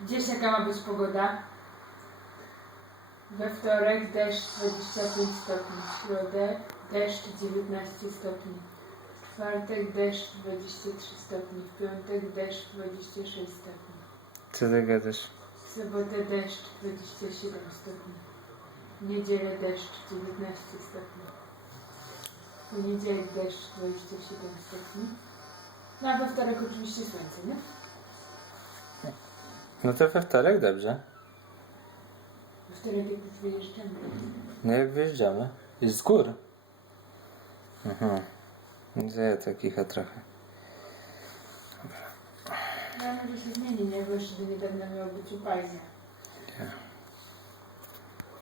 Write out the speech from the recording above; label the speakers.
Speaker 1: Gdzieś jaka ma być pogoda? We wtorek deszcz 25 stopni, w środę deszcz 19 stopni, w czwartek deszcz 23 stopni, w piątek deszcz 26 stopni,
Speaker 2: Co ty gadasz?
Speaker 1: w sobotę deszcz 27 stopni, w niedzielę deszcz 19 stopni, w poniedziałek deszcz 27 stopni, no a we wtorek oczywiście słońce, nie?
Speaker 2: No to we wtorek dobrze.
Speaker 1: We wtorek jak już wyjeżdżamy.
Speaker 2: No jak wyjeżdżamy? Jest z gór. Aha. No to ja tak kicha trochę.
Speaker 1: No może się zmieni, nie? Bo jeszcze do niedawna miało być upalnie.
Speaker 2: Nie.